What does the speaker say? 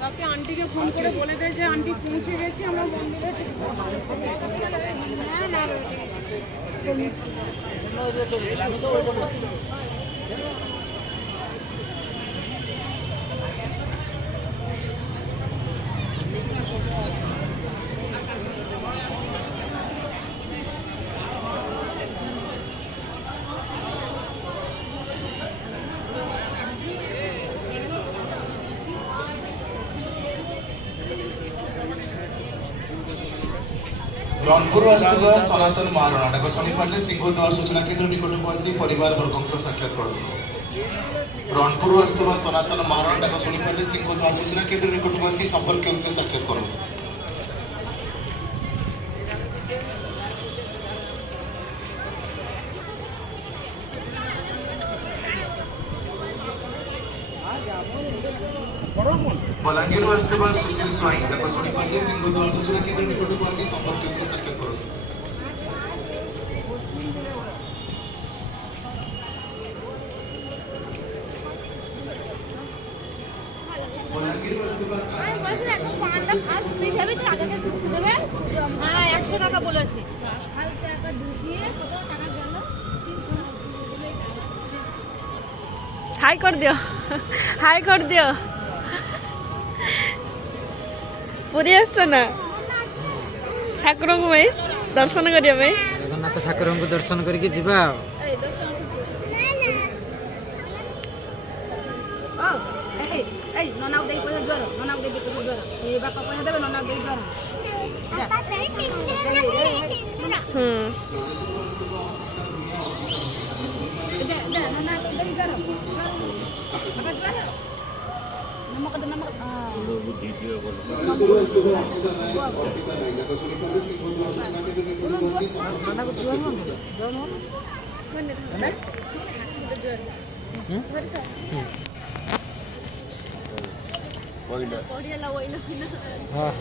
রাতে আন্টিকে ফোন করে বলে দেয় যে আন্টি পৌঁছে গেছি আমরা বন্ধুরা रनपुर आसुवा सनातन महाराणा शनिवार सिंहद्वार सूचना केन्द्र निकटक आसी परिवार वर्ग साक्षात करूँ। रनपुर आसुवा सनातन महाराणा शनिवार सिंहद्वार सूचना केन्द्र निकटक आसी संपर्क साक्षात करूँ। बलांगीर आसुवा सुशील स्वाई शनिवार सिंहद्वार सूचना केन्द्र निकटक आसी संपर्क साक्षात करूँ। बलांगीर आसुवा हाई कर दियो हाई कर दियो पूरी आसना ठाकुर को भाई दर्शन करिया भाई जगन्नाथ ठाकुर को दर्शन करके जीवा हाँ